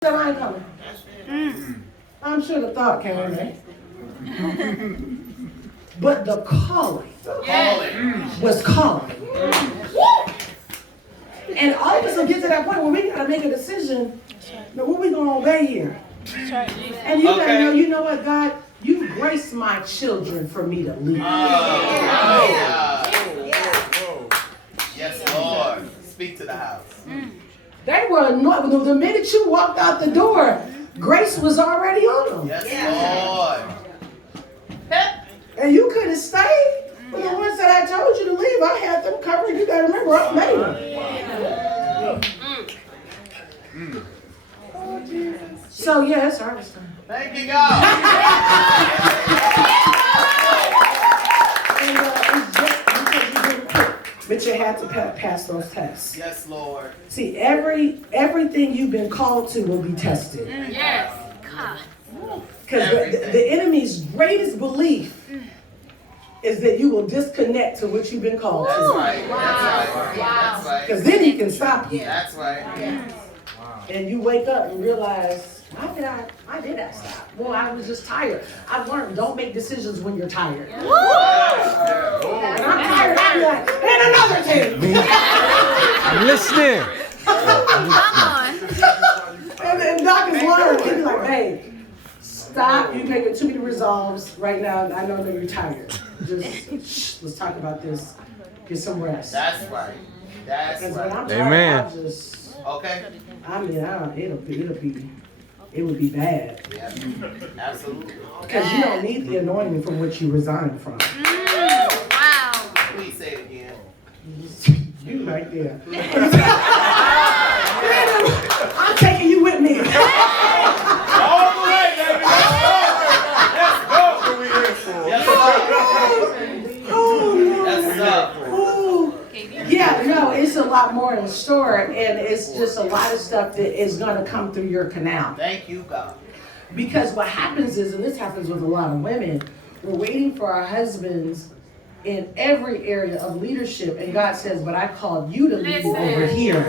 That I ain't coming. I'm sure the thought came in there. But the calling was calling. And all of us will get to that point where we gotta make a decision. Now, what we gonna obey here? And you gotta know, you know what, God, you grace my children for me to lead. Yes, Lord. Speak to the house. They were anointed. The minute you walked out the door, grace was already on them. Yes, Lord. And you could have stayed. But the ones that I told you to leave, I had them covered. You gotta remember, I made them. Oh, Jesus. So, yeah, it's harvest time. Thank you, God. And it's just because you didn't quit, but you had to pass those tests. Yes, Lord. See, everything you've been called to will be tested. Yes. God. Because the enemy's greatest belief is that you will disconnect to what you've been called That's to. right. That's right. That's right. Because then he can stop you. That's right. And you wake up and realize, why did I stop? Well, I was just tired. I've learned, don't make decisions when you're tired. And I'm tired, I'm like, and another thing. I'm listening. And Doc is learned. He'd be like, hey, stop. You're making too many resolves right now. I know that you're tired. Just, let's talk about this. Get some rest. That's right. That's Because when right. I'm tired, Amen. I'll just, Okay. it would be bad. Yeah. Absolutely. Because you don't need the anointing from which you resigned from. Wow. Please say it again. You right there. I'm taking you with me. All the way, baby. Let's go. Yes, Oh, Yes, up. Ooh. Yeah, no, it's a lot more in store, and it's just a lot of stuff that is going to come through your canal. Thank you, God. Because what happens is, and this happens with a lot of women, we're waiting for our husbands in every area of leadership, and God says, but I called you to lead over here.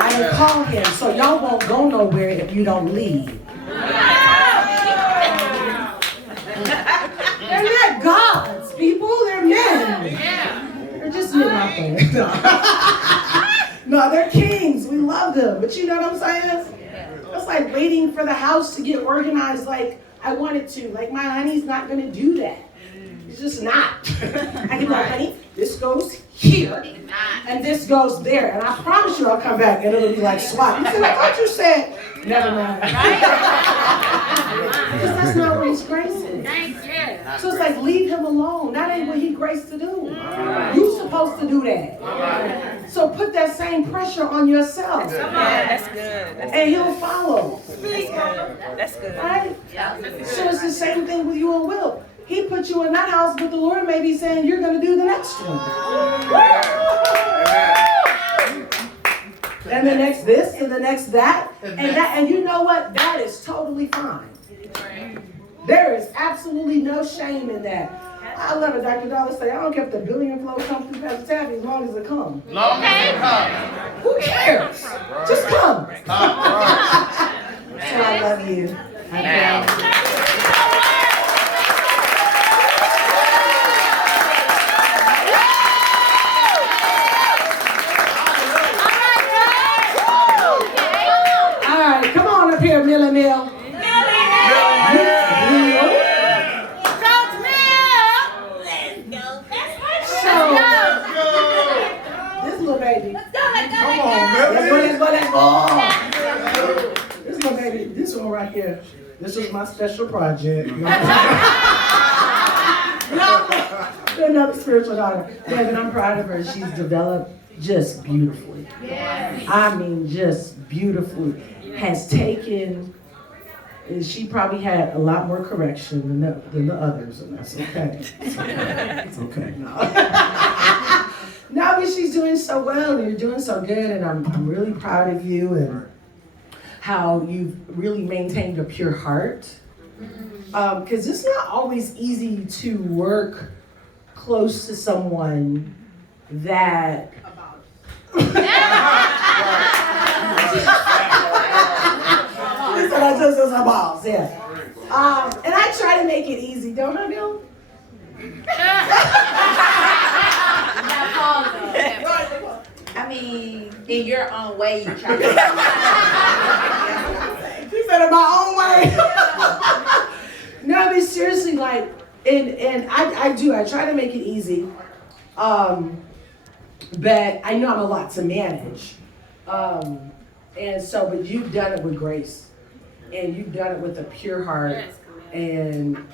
I didn't call him, so y'all won't go nowhere if you don't lead. They're not gods, people, they're men. They're just men out there. No, they're kings, we love them, but you know what I'm saying? It's like waiting for the house to get organized like I want it to. Like my honey's not gonna do that. It's just not. I can be like, honey, this goes here, and this goes there. And I promise you I'll come back and it'll be like swap. You say, I thought you said, never mind. Because that's not what he's gracing. Thank you. So it's like, leave him alone. That ain't what he graced to do. You're supposed to do that. So put that same pressure on yourself. That's good. And he'll follow. That's good. Right? So it's the same thing with you and Will. He put you in that house, but the Lord may be saying you're going to do the next one. And the next this, and the next that. And you know what? That is totally fine. There is absolutely no shame in that. I love it. Dr. Dollar say, I don't care if the billion flow comes through Pastor Tabby as long as it comes. Long as it comes. Who cares? Just come. So I love you. All right, come on up here, Millie Mill. This little baby. Let's go. This little baby, this one right here. This is my special project. Another spiritual daughter. David, I'm proud of her. She's developed just beautifully. I mean, just beautifully. Has taken, she probably had a lot more correction than the others, and that's okay. It's okay. No, but she's doing so well, and you're doing so good, and I'm really proud of you and how you've really maintained a pure heart. Because it's not always easy to work close to someone that because it's a boss, yeah. And I try to make it easy, don't I, Bill? I mean, in your own way, you try to. She said in my own way. No, I mean, seriously, like, and I try to make it easy. But I know I'm a lot to manage. And so, but you've done it with grace. And you've done it with a pure heart. And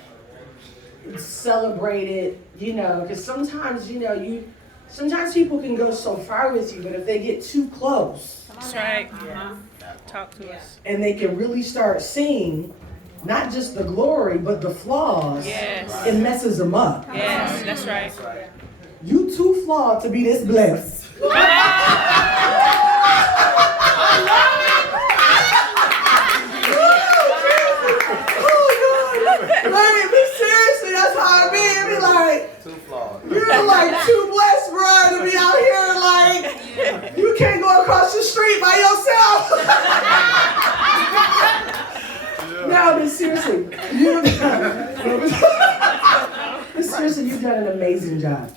celebrate it, because sometimes, sometimes people can go so far with you, but if they get too close. That's right. Talk to us. And they can really start seeing not just the glory, but the flaws. Yes. It messes them up. Yes, that's right. You too flawed to be this blessed. Like, be seriously, that's how I be. Be like, Too flawed. you're like too blessed, bro, to be out here like, you can't go across the street by yourself. No, but seriously, you've done an amazing job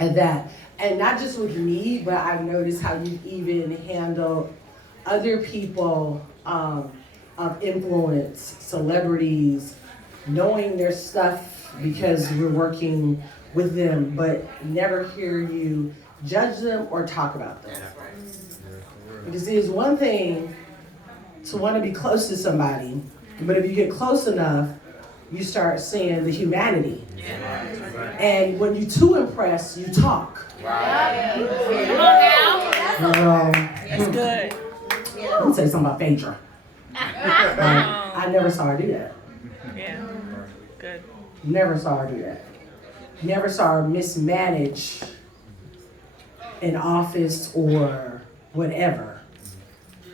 at that. And not just with me, but I've noticed how you've even handled other people of influence, celebrities, knowing their stuff because you're working with them, but never hear you judge them or talk about them. Because it's one thing to want to be close to somebody, but if you get close enough, you start seeing the humanity. And when you too impressed, you talk. That's good. Let me tell you something about Phaedra. I never saw her do that. Yeah. Good. Never saw her do that. Never saw her mismanage an office or whatever.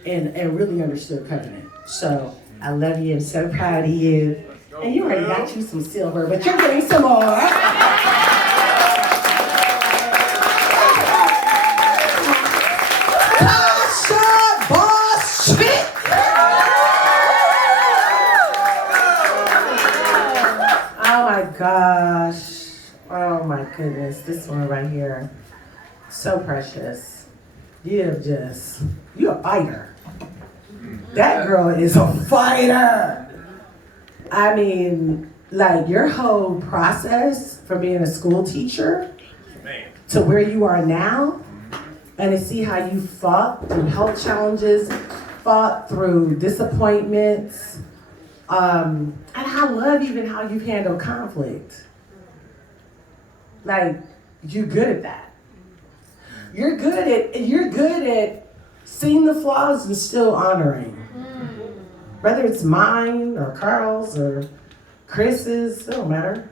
And really understood covenant. So I love you. I'm so proud of you. And you already got you some silver, but you're getting some more. Gosh, oh my goodness, this one right here, so precious. You're a fighter. That girl is a fighter. I mean, like your whole process from being a school teacher to where you are now, and to see how you fought through health challenges, fought through disappointments, and I love even how you handle conflict. Like, you're good at that. You're good at seeing the flaws and still honoring. Whether it's mine or Carl's or Chris's, it don't matter.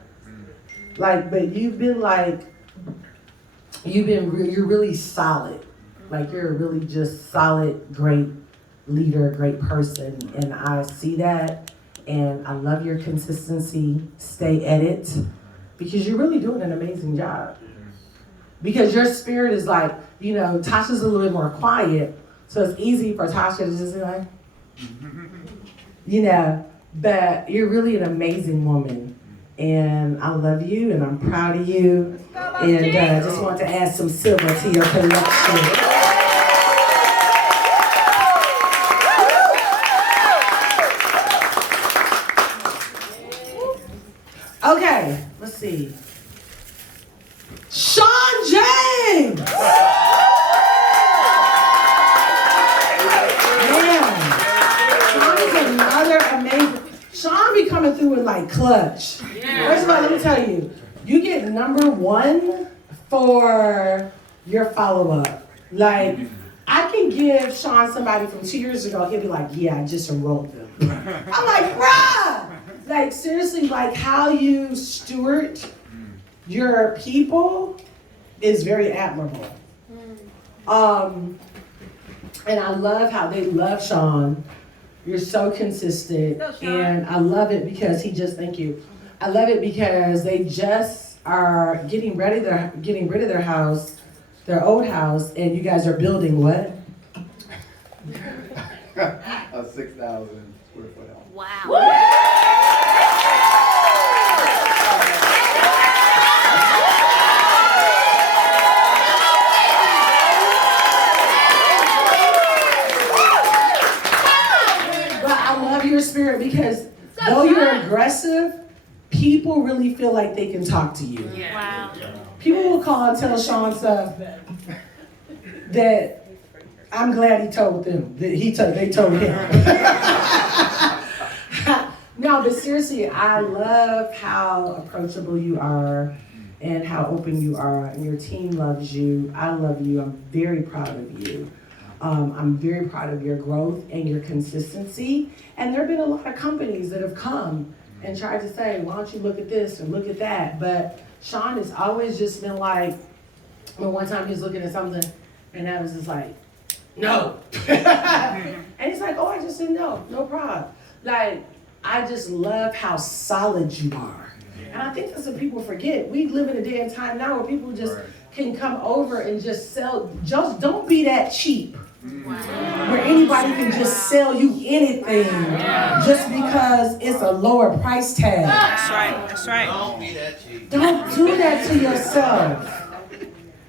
Like, but you're really solid. Like, you're a really just solid, great leader, great person, and I see that. And I love your consistency. Stay at it, because you're really doing an amazing job. Because your spirit is like, Tasha's a little bit more quiet, so it's easy for Tasha to just be like, but you're really an amazing woman. And I love you, and I'm proud of you. And I just want to add some silver to your collection. Okay, let's see. Sean James! Man, Sean is another amazing. Sean be coming through with like clutch. First of all, let me tell you, you get #1 for your follow-up. Like, I can give Sean somebody from 2 years ago, he'll be like, yeah, I just enrolled them. I'm like, bruh! Like, seriously, like how you steward your people is very admirable. And I love how they love Sean. You're so consistent. And I love it because thank you. I love it because they just are getting rid of their house, their old house, and you guys are building what? a 6,000 square foot home. Wow. But I love your spirit because though you're aggressive, people really feel like they can talk to you. Wow. People will call and tell Sean stuff that I'm glad he told them. That they told him. No, but seriously, I love how approachable you are and how open you are, and your team loves you. I love you. I'm very proud of you. I'm very proud of your growth and your consistency. And there have been a lot of companies that have come and tried to say, why don't you look at this and look at that? But Sean has always just been like, well, one time he was looking at something and I was just like, no. And he's like, oh, I just didn't know. No problem. Like, I just love how solid you are. And I think that's what people forget. We live in a day and time now where people just can come over and just sell. Just don't be that cheap. Where anybody can just sell you anything just because it's a lower price tag. That's right. That's right. Don't be that cheap. Don't do that to yourself.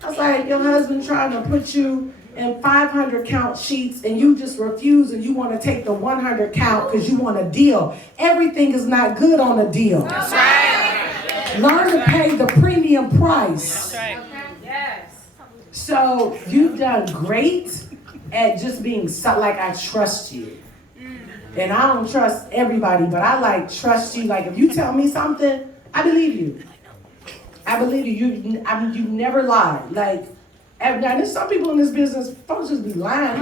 I was like, your husband trying to put you in 500 count sheets and you just refuse and you want to take the 100 count because you want a deal. Everything is not good on a deal. That's right. Learn to pay the premium price. That's right. So you've done great at just being so, like, I trust you. And I don't trust everybody, but I like trust you. Like, if you tell me something, I believe you. I believe you. You never lie. Like, now there's some people in this business, folks just be lying.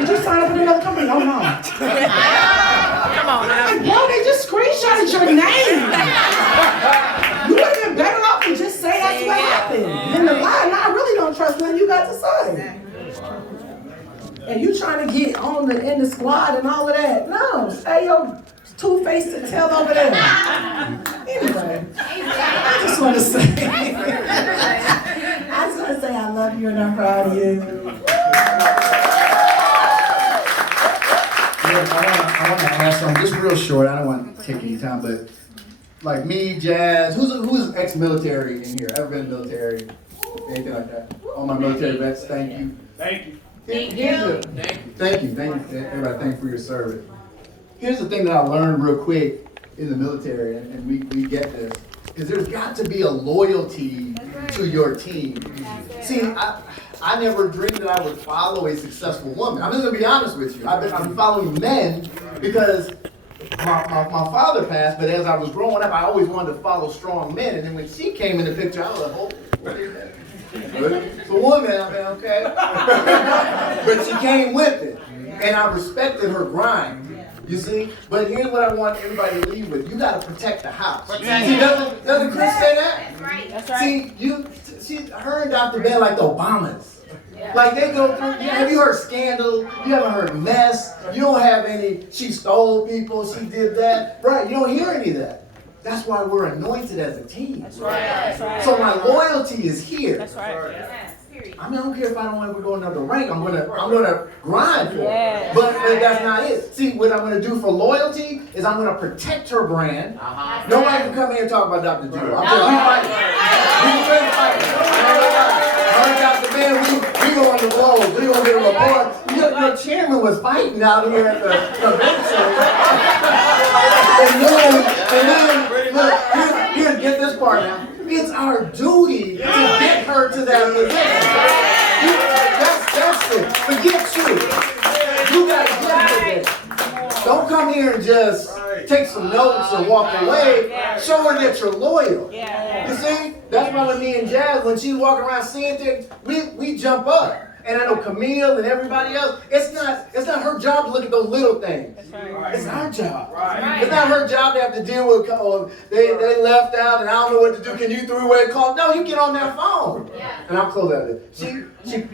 Did you sign up with another company? Oh no. Come on now. Like, bro, they just screenshotted your name. You would have been better off to just say that's what happened than to lie. Now I really don't trust nothing you got to say. And you trying to get on in the squad and all of that. No, stay your two-faced to tell over there. Anyway, I just want to say, I love you and I'm proud of you. I want to ask something just real short. I don't want to take any time, but like me, Jazz, who's ex-military in here? Ever been military? Anything like that? All my military vets, thank you. Thank you. Thank you. Everybody, thank you for your service. Here's the thing that I learned real quick in the military, and we get this, is there's got to be a loyalty to your team. See, I never dreamed that I would follow a successful woman. I'm just gonna be honest with you. I've been following men because my father passed, but as I was growing up, I always wanted to follow strong men. And then when she came in the picture, I was like, oh, what is that? It's a woman, I mean, okay. But she came with it. And I respected her grind. You see? But here's what I want everybody to leave with. You gotta protect the house. See, doesn't Chris say that? That's right. That's right. See, her and Dr. Ben like the Obamas. Like they go through, have you heard scandal? You haven't heard mess. You don't have any, she stole people, she did that. Right, you don't hear any of that. That's why we're anointed as a team. That's right. That's right. So my loyalty is here. That's right. I mean, I don't care if I don't want to go another rank. I'm gonna grind for it. Yes. But that's not it. See, what I'm gonna do for loyalty is I'm gonna protect her brand. Nobody can come here and talk about Dr. Drew. I'm saying we fight. Dr. Ben, we go on the blows. We gonna get a report. Your chairman was fighting out here at the convention. And then look, here, get this part now. It's our duty to get her to that position. That's it. Forget you. You gotta get it. Don't come here and just take some notes and walk away. Show her that you're loyal. You see? That's why with me and Jazz, when she's walking around seeing things, we jump up. And I know Camille and everybody else, it's not her job to look at those little things. It's our job. It's not her job to have to deal with, oh, they left out and I don't know what to do. Can you three-way call? No, you get on that phone. And I'll close out there.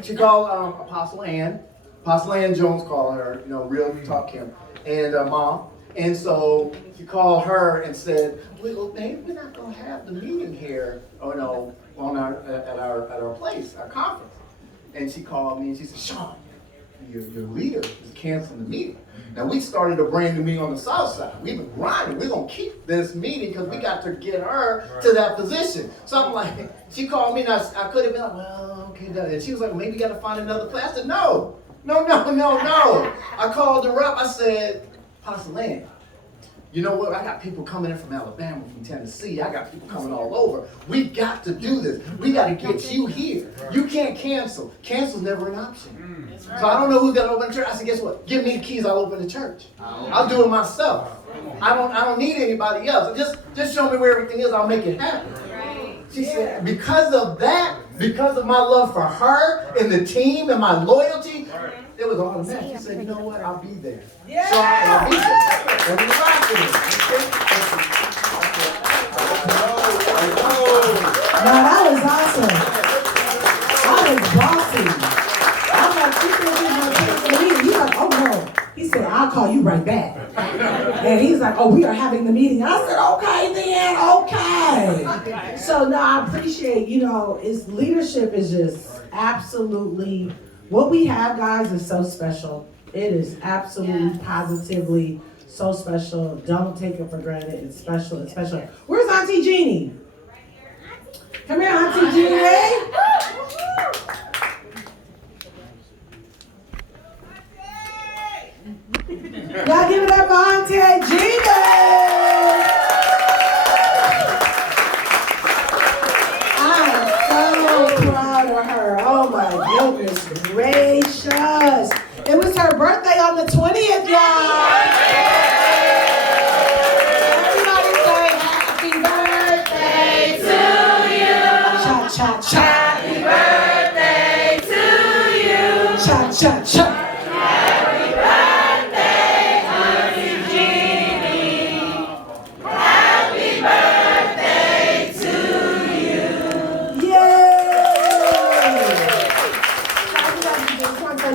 She called Apostle Ann. Apostle Ann Jones called her, Real Talk Kim, and Mom. And so she called her and said, well, maybe we're not going to have the meeting here, at our place, our conference. And she called me and she said, Sean, your leader is canceling the meeting. Now, we started a brand new meeting on the south side. We've been grinding. We're going to keep this meeting because we got to get her to that position. So I'm like, she called me and I could have been like, well, okay. And she was like, well, maybe you got to find another place. I said, no. I called her up. I said, Pastor Lynn, you know what? I got people coming in from Alabama, from Tennessee. I got people coming all over. We got to do this. We got to get you here. You can't cancel. Cancel's never an option. So I don't know who's gonna open the church. I said, guess what? Give me the keys. I'll open the church. I'll do it myself. I don't need anybody else. Just show me where everything is. I'll make it happen. She said, because of that, because of my love for her and the team and my loyalty, it was automatic. She said, you know what? I'll be there. So I'll be there. And we rock with it. Now that was awesome. That was bossy. I'm like, he's like, oh no. He said, I'll call you right back. And he's like, oh, we are having the meeting. I said, okay then, okay. So no, I appreciate, it's leadership is just absolutely, what we have, guys, is so special. It is absolutely, positively so special. Don't take it for granted. It's special, it's special. Where's Auntie Jeannie? Come here, Auntie Jeannie. Y'all give it up for Auntie Jeannie. I'm so proud of her. Oh my goodness gracious. It was her birthday on the 20th, y'all. Everybody say happy birthday to you. Cha cha cha. Happy birthday to you. Cha cha cha.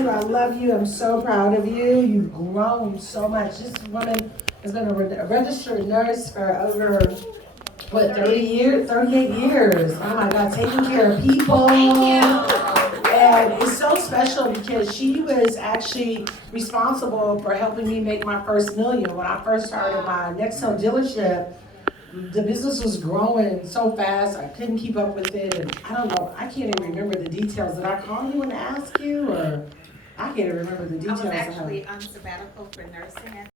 I love you. I'm so proud of you. You've grown so much. This woman has been a registered nurse for over, 30 years, 38 years. Oh my God, taking care of people. Thank you. And it's so special because she was actually responsible for helping me make my first million. When I first started my Nextel dealership, the business was growing so fast, I couldn't keep up with it. And I don't know, I can't even remember the details. Did I call you and ask you, or? I can't even remember the details. I was actually on sabbatical for nursing.